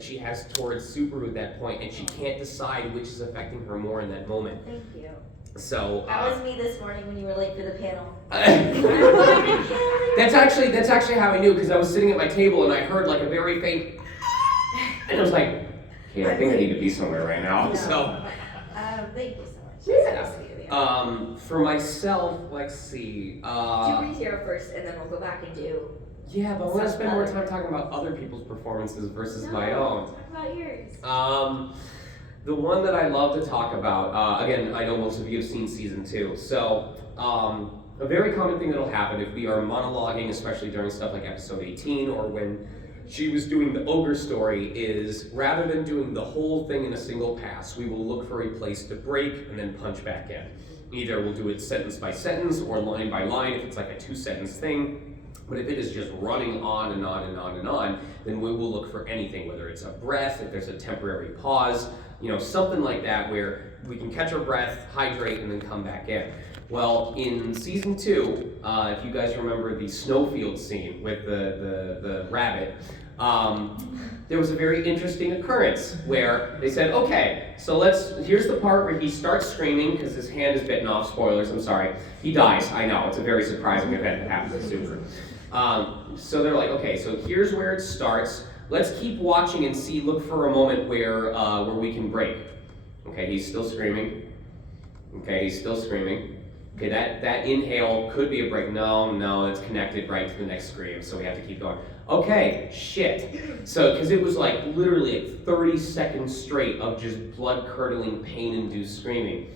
and she has towards Subaru at that point, and she can't decide which is affecting her more in that moment. Thank you. So that was me this morning when you were late for the panel. that's actually how I knew, because I was sitting at my table and I heard like a very faint, and I was like, okay, I think I need to be somewhere right now. No. So thank you so much. yeah. For myself, let's see. Do retail first, and then we'll go back and do. Yeah, but I want to spend more time talking about other people's performances versus my own. Talk about yours. The one that I love to talk about, again, I know most of you have seen season 2, so a very common thing that'll happen if we are monologuing, especially during stuff like episode 18 or when she was doing the ogre story, is rather than doing the whole thing in a single pass, we will look for a place to break and then punch back in. Either we'll do it sentence by sentence or line by line if it's like a 2-sentence thing. But if it is just running on and on and on and on, then we will look for anything, whether it's a breath, if there's a temporary pause, something like that where we can catch our breath, hydrate, and then come back in. Well, in season 2, if you guys remember the snowfield scene with the rabbit, there was a very interesting occurrence where they said, okay, so here's the part where he starts screaming because his hand is bitten off, spoilers, I'm sorry. He dies, I know, it's a very surprising event that happens in Subaru. So they're like, okay, so here's where it starts. Let's keep watching and look for a moment where we can break. Okay, he's still screaming. Okay, he's still screaming. Okay, that inhale could be a break. No, it's connected right to the next scream, so we have to keep going. Okay, shit. So, because it was like literally like 30 seconds straight of just blood-curdling, pain-induced screaming.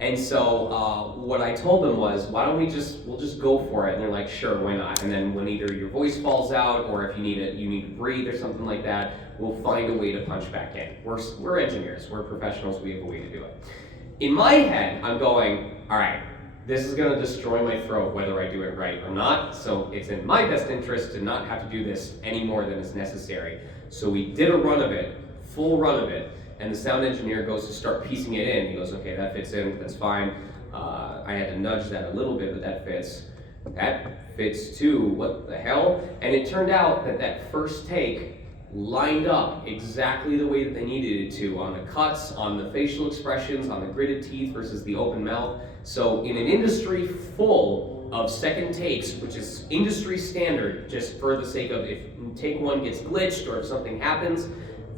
And so what I told them was, why don't we'll just go for it? And they're like, sure, why not? And then when either your voice falls out or if you need to breathe or something like that, we'll find a way to punch back in. We're engineers, we're professionals, we have a way to do it. In my head, I'm going, all right, this is gonna destroy my throat whether I do it right or not, so it's in my best interest to not have to do this any more than is necessary. So we did a run of it, full run of it, and the sound engineer goes to start piecing it in. He goes, okay, that fits in, that's fine. I had to nudge that a little bit, but that fits. That fits too, what the hell? And it turned out that first take lined up exactly the way that they needed it to, on the cuts, on the facial expressions, on the gritted teeth versus the open mouth. So in an industry full of second takes, which is industry standard, just for the sake of if take one gets glitched or if something happens,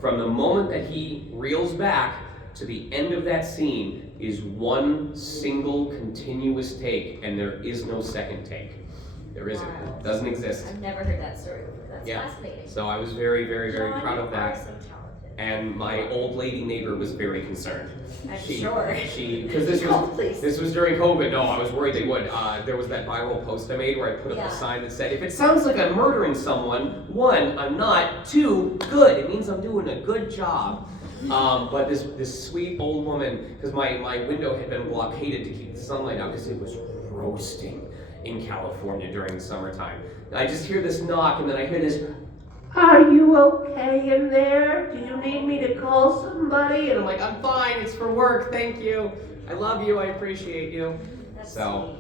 from the moment that he reels back to the end of that scene is one single continuous take, and there is no second take. There isn't. Wow. It doesn't exist. I've never heard that story before. That's fascinating. So I was very, very, very John, proud of that. You are so talented. And my old lady neighbor was very concerned. I'm sure. Because this was during COVID. No, I was worried they would. There was that viral post I made where I put up a sign that said, if it sounds like I'm murdering someone, 1, I'm not, 2, good. It means I'm doing a good job. But this sweet old woman, because my window had been blockaded to keep the sunlight out because it was roasting in California during the summertime. I just hear this knock, and then I hear this, are you okay in there? Do you need me to call somebody? And I'm like, I'm fine, it's for work, thank you. I love you, I appreciate you. That's so,